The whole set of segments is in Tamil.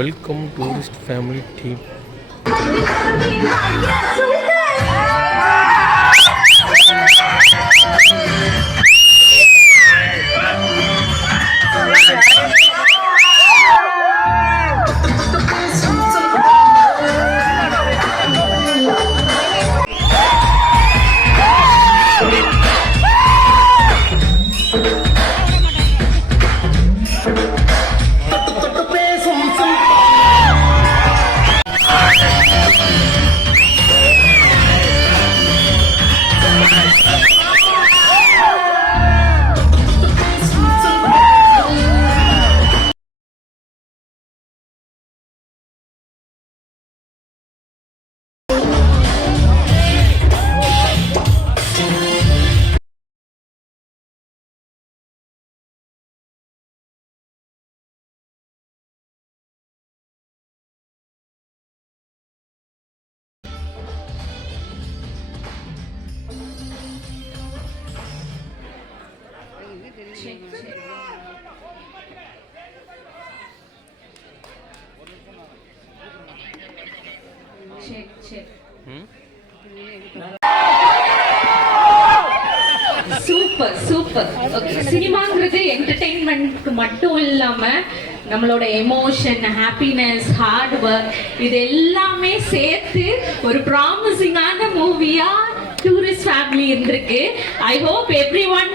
Welcome tourist family team. Super super. Okay, சினிமாங்கிறது என்டர்டெயின்மெண்ட்க்கு மட்டும் இல்லாம நம்மளோட எமோஷன், ஹாப்பினஸ், ஹார்ட் ஒர்க் இது எல்லாமே சேர்த்து ஒரு ப்ராமிசிங்கான மூவியா டூரிஸ்ட் ஃபேமிலி இருந்திருக்கு. I hope everyone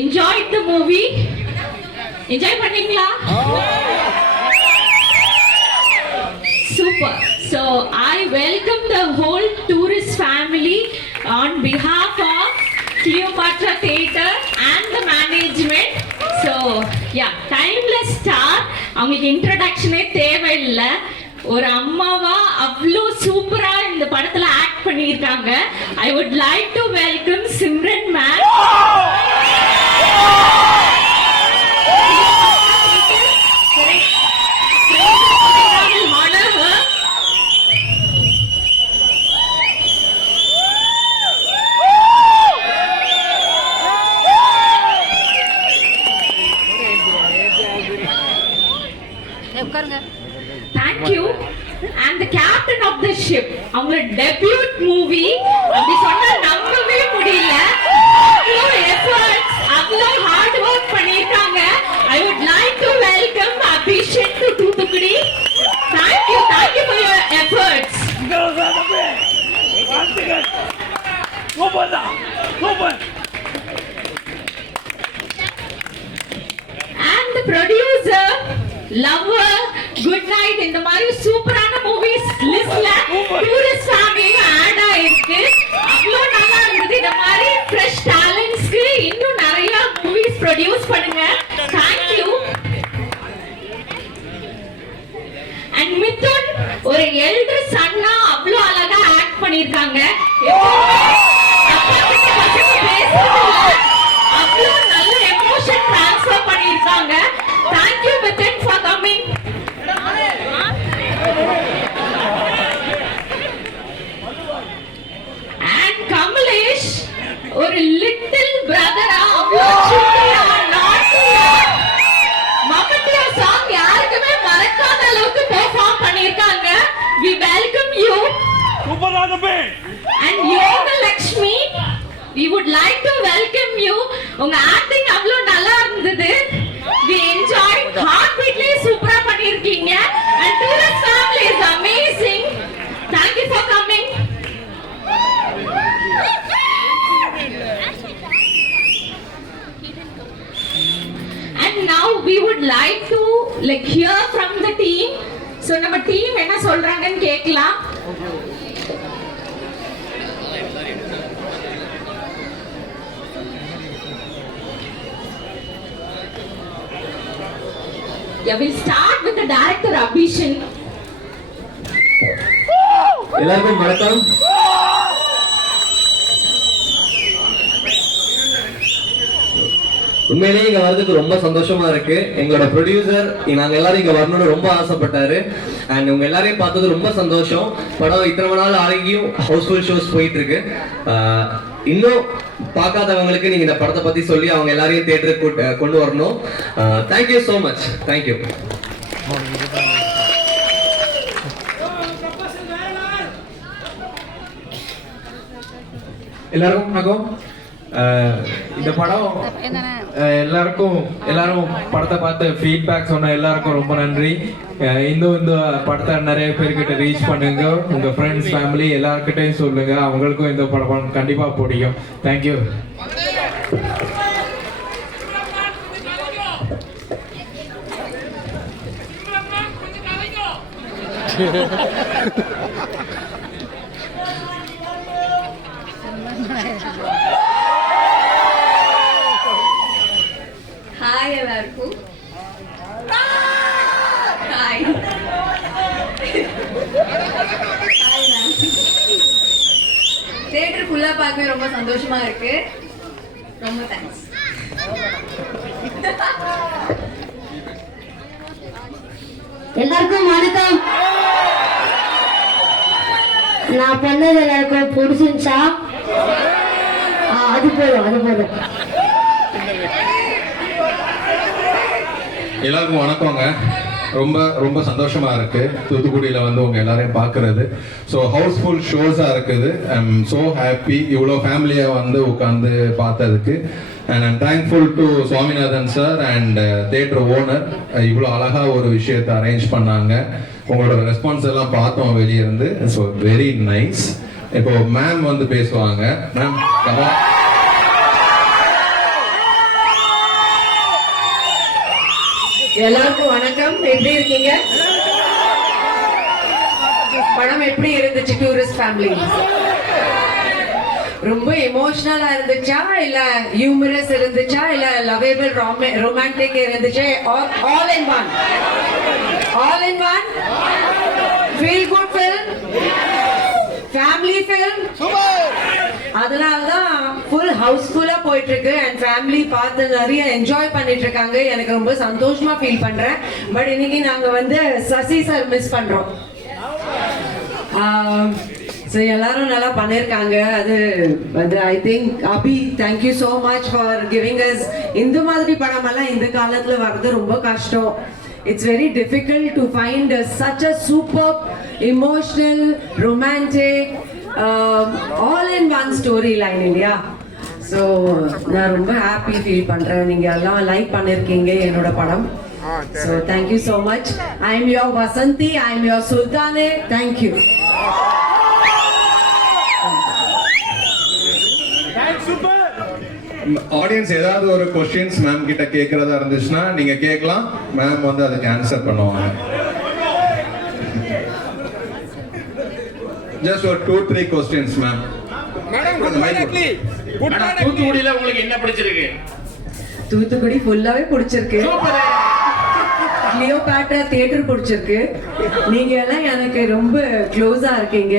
enjoyed the movie. Enjoy பண்ணீங்களா? Super. So I welcome the whole tourist family on behalf of Cleopatra Theatre and the management. So yeah, timeless star. அவங்களுக்கு இன்ட்ரோடக்ஷனே தேவையில்லை. ஒரு அம்மாவா அவ்வளோ சூப்பரா இந்த படத்துல ஆக்ட் பண்ணியிருக்காங்க. I would like to welcome Simran ma'am. Thank you. And the captain of the ship. அவங்களோட debut movie அப்படி சொன்னா நம்பவே முடியல. அவ்வளோ efforts, அவ்வளோ hard work பண்ணிருக்காங்க. I would like to welcome Abhishek to Thoothukudi. Thank you for your efforts. And the producer, lover, good night இந்த மாதிரி சூப்பரான மூவிஸ் லிஸ்ட்ல டூரிஸ்ட் ஃபேமிலி ஆட் ஆயிருக்கு. அவ்வளோ நல்லா இருந்தது. இந்த மாதிரி ஃப்ரெஷ் டேலண்ட்ஸ்க்கு இன்னும் நிறைய மூவிஸ் ப்ரொடியூஸ் பண்ணுங்க. Thank you. And மிதுன் ஒரு எல்டர் சன்னா அவ்வளோ அழகா ஆக்ட் பண்ணிருக்காங்க. அவ்வளோ நல்ல எமோஷன் ட்ரான்ஸ்ஃபர் பண்ணிருக்காங்க. Thank you Mithun for coming. And Kamlesh ஒரு லிட்டில் பிரதரா அவ்வளோ சூப்பரா நாட்டியா மம்மட்டியா சாங் யாருக்குமே மறக்காத அளவுக்கு பெர்ஃபார்ம் பண்ணிருக்காங்க. We welcome you. சூப்பரான பே. And Yoga Lakshmi, we would like to welcome you. உங்க ஆக்டிங் அவ்வளோ நல்லா இருந்தது. We enjoyed. Heartbeatly சூப்பரா பண்ணிருக்கீங்க. And tourist family is amazing. Thank you for coming. And now we would like to hear from the team. So நம்ம டீம் என்ன சொல்றாங்கன்னு கேட்கலாம். Yeah, we'll start with the director Abhishek. எல்லாருக்கும் வணக்கம். உண்மையிலேயே இங்க வர்றதுக்கு ரொம்ப சந்தோஷமா இருக்கு. எங்களோட ப்ரொடியூசர் நாங்க எல்லாரும் இங்க வரணும்னு ரொம்ப ஆசைப்பட்டாரு. அண்ட் உங்க எல்லாரையும் பார்த்தது ரொம்ப சந்தோஷம். படம் இத்தனை நாள் ஆகியும் ஹவுஸ்ஃபுல் ஷோஸ் போயிட்டு இருக்கு. இன்னும் பார்க்காதவங்களுக்கு நீங்க இந்த படத்தை பத்தி சொல்லி அவங்க எல்லாரையும் தியேட்டருக்கு கொண்டு வரணும். Thank you so much. தேங்க்யூ. எல்லாருக்கும் வணக்கம். இந்த படம் எல்லாரும் படத்தை பார்த்து ஃபீட்பேக் சொன்ன எல்லாருக்கும் ரொம்ப நன்றி. இன்னும் இந்த படத்தை நிறைய பேர்கிட்ட ரீச் பண்ணுங்க, உங்க ஃப்ரெண்ட்ஸ் ஃபேமிலி எல்லாருக்கிட்டையும் சொல்லுங்க, அவங்களுக்கும் இந்த படம் கண்டிப்பா பிடிக்கும். தேங்க்யூ. ஹாய் எல்லாருக்கும். ஹாய் தியேட்டர் ஃபுல்லா பார்க்கவே ரொம்ப சந்தோஷமா இருக்கு. ரொம்ப தேங்க்ஸ். எல்லாருக்கும் வணக்கம். நான் பண்ணது எல்லாருக்கும் பிடிச்சிருந்துச்சா? அது போதும். எல்லாருக்கும் வணக்கங்க. ரொம்ப சந்தோஷமா இருக்கு தூத்துக்குடியில வந்து உங்க எல்லாரையும் பார்க்கறது. ஸோ ஹவுஸ்ஃபுல் ஷோஸா இருக்குது. ஐ எம் ஸோ ஹாப்பி இவ்வளோ ஃபேமிலியா வந்து உட்காந்து பார்த்ததுக்கு. And I'm thankful to Swaminathan sir and theatre owner இவ்வளோ அழகா ஒரு விஷயத்தை அரேஞ்ச் பண்ணாங்க. உங்களோட ரெஸ்பான்ஸ் எல்லாம் பார்த்தோம் வெளியே இருந்து. So very nice. இப்போ மேம் வந்து பேசுவாங்க. மேம் எல்லாருக்கும் வணக்கம். எப்படி இருக்கீங்க? படம் எப்படி இருந்துச்சு? டூரிஸ்ட் ஃபேமிலி ரொம்ப எமோஷனலா இருந்துச்சா, இல்ல ஹியூமரஸ் இருந்துச்சா, இல்ல லவேபிள் ரொமான்டிக் இருந்துச்சு? All in one feel good film, family film. அதனாலதான் ஃபுல் ஹவுஸ்ஃபுல்லா போயிட்டு இருக்கு அண்ட் ஃபேமிலி பார்த்து நிறைய என்ஜாய் பண்ணிட்டு இருக்காங்க. எனக்கு ரொம்ப சந்தோஷமா ஃபீல் பண்றேன். பட் இன்னைக்கு நாங்க வந்து சசி சார் மிஸ் பண்றோம். ஸோ எல்லாரும் நல்லா பண்ணியிருக்காங்க. அது I think Abhi thank you so much for giving us. இந்த மாதிரி படமெல்லாம் இந்த காலத்துல வர்றது ரொம்ப கஷ்டம். It's very difficult to find such a superb, emotional, romantic, all-in-one storyline இல்லையா? ஸோ நான் ரொம்ப ஹாப்பி ஃபீல் பண்றேன். நீங்க எல்லாம் லைக் பண்ணிருக்கீங்க என்னோட படம். So thank you so much. I am your Vasanthi, I am your சுல்தானே. தேங்க்யூ. ஆடியன்ஸ் ஏதாவது ஒரு கொஸ்டின்ஸ் மேம் கிட்ட கேட்கறதா இருந்துச்சுன்னா நீங்க கேட்கலாம். மேம் வந்து அதுக்கு ஆன்சர் பண்ணுவாங்க. ஜஸ்ட் ஒரு 2-3 கொஸ்டின்ஸ் மேம். தூத்துக்குடியில உங்களுக்கு என்ன பிடிச்சிருக்கு? தூத்துக்குடி ஃபுல்லாவே பிடிச்சிருக்கு. கிளியோபாட்ரா தியேட்டர் பிடிச்சிருக்கு. நீங்க எல்லாம் எனக்கு ரொம்ப க்ளோஸா இருக்கீங்க.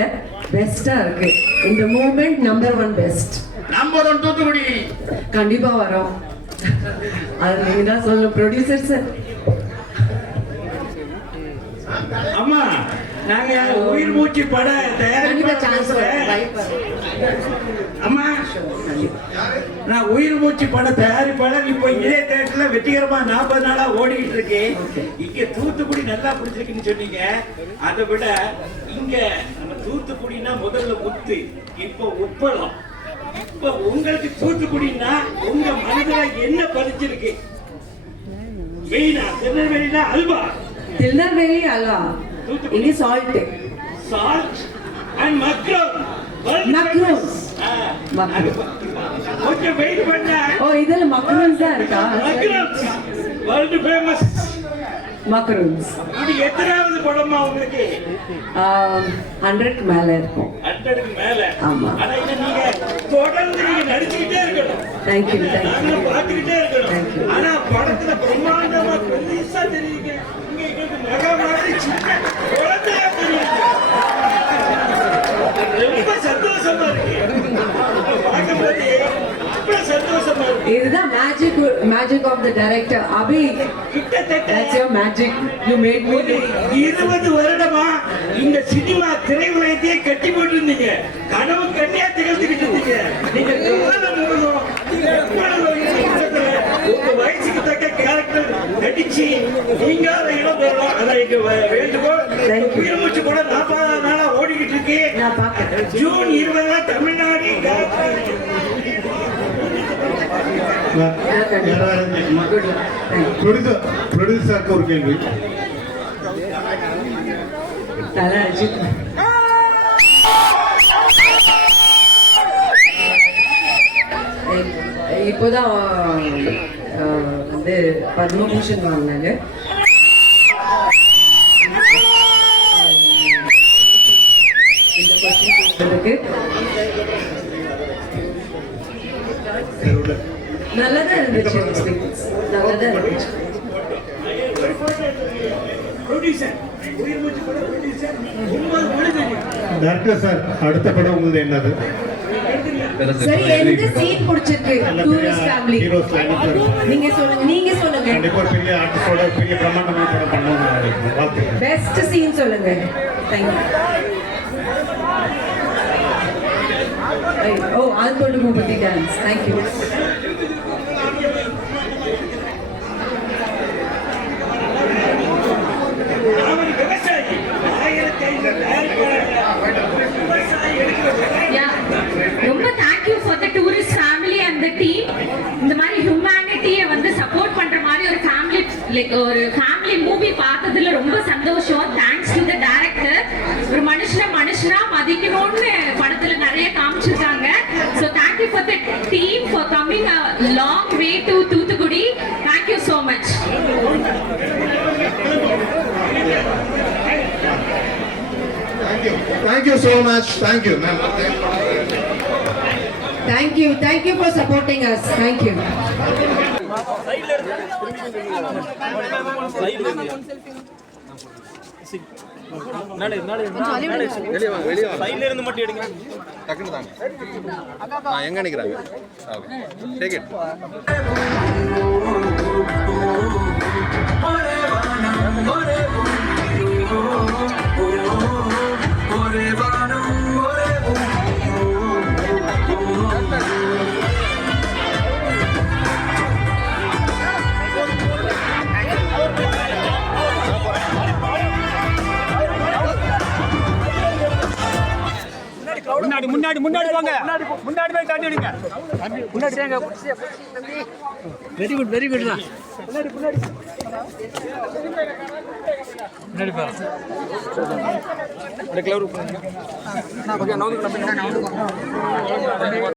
பெஸ்டா இருக்கு. இந்த moment number 1 best. Number 1 Thoothukudi கண்டிப்பா வரோம். அது நீங்க தான் சொல்லணும் ப்ரொடியூசர் சார். அம்மா நாங்க உயிர் மூச்சு பட அம்மா நான் உயிர் மூச்சு பட தயாரிப்பாளர். இப்போ இதே தேட்டர்ல வெற்றிகரமா 40 நாளா ஓடிக்கிட்டு இருக்கேன். இங்க தூத்துக்குடி நல்லா பிடிச்சிருக்குன்னு சொன்னீங்க. அதை விட இங்க நம்ம தூத்துக்குடினா முதல்ல முத்து, இப்போ உப்பளம். இப்ப உங்களுக்கு தூத்துக்குடினா உங்க மனதுல என்ன பதிச்சிருக்கு? மெயினா திருநெல்வேலினா அல்வா. திருநெல்வேலி அல்வா. இங்க சால்ட் அண்ட் மக்ரோன்ஸ். கொஞ்சம் வெயிட் பண்ணா. ஓ இதுல மக்ரோன்ஸ் தான் இருக்கா? World famous மக்ரோன்ஸ். இது எத்தனாவது படமா உங்களுக்கு? 100க்கு மேல இருக்கும். 100க்கு மேல. ஆமா. ஆனா இத நீங்க தொடர்ந்து நீங்க நடிச்சிட்டே இருக்கணும். தேங்க்யூ. நானும் பார்த்துக்கிட்டே இருக்கணும். ஆனா படத்துல பிரம்மாண்டமா பெருசா தெரியுங்க. இங்க இங்க மகா மாதிரி சின்ன குழந்தையா தெரியுது. ரொம்ப சந்தோஷமா இருக்கு. பார்க்கும்போது சந்தோஷமா இருக்கு. இதுதான் magic of the director Abhi. That's your magic. You made me. 20 வருடமா இந்த சினிமா திரையுலகத்தையே கட்டி போட்டிருந்தீங்க. கனவு கண்ணியா திகழ்ந்துகிட்டு இருந்தீங்க. நீங்க உங்க வயசுக்கு தக்க கேரக்டர் நடிச்சு நீங்க இடம் பெறலாம். அதான் எங்க வேண்டுகோள். உயிர் மூச்சு கூட 40 நாளா ஓடிக்கிட்டு இருக்கு. நான் பாக்கிறேன். ஜூன் 20 தமிழ்நாடு ப்ரொடியூசருக்கு ஒரு கேள்வி. தலை அஜித். இப்போதான் வந்து பத்மபூஷன் வாங்கினாங்க. நல்லதா இருந்துச்சு, நல்லதா இருந்துச்சு. டாக்டர் சார், அடுத்த படம் உங்களுக்கு என்னது? சரி, எந்த சீன் பிடிச்சிருக்கு டூரிஸ்ட் ஃபேமிலி? நீங்க சொல்லுங்க. கண்டிப்பா பெரிய ஆர்டிஸ்டோட பெரிய பிரம்மாண்டமான படம் பண்ணணும்னு நினைக்கிறேன். பெஸ்ட் சீன் சொல்லுங்க. தேங்க்யூ. ஓ, ஆல்கோல்டு மூபதி டான்ஸ். தேங்க்யூ. ரொம்ப thank you for the tourist family and the team. இந்த மாதிரி ஹியூமனிட்டியை வந்து சப்போர்ட் பண்ற மாதிரி ஒரு ஃபேமிலி, லைக் ஒரு ஃபேமிலி மூவி பார்த்ததுல ரொம்ப சந்தோஷம். Thanks to the director. ஒரு மனுஷனா மதிக்கணும்னு படத்துல நிறைய காமிச்சிருக்காங்க. So thank you for the team for coming a long way to Thoothukudi. Thank you so much. Thank you so much. Thank you, ma'am. Thank you for supporting us. Thank you. எங்க நிக்கிறாங்க? Okay, take it. முன்னாடி போங்க. முன்னாடி போய் தாண்டி விடுங்க. முன்னாடி தேங்க. வெரி குட் முன்னாடி பா. கிளவர்.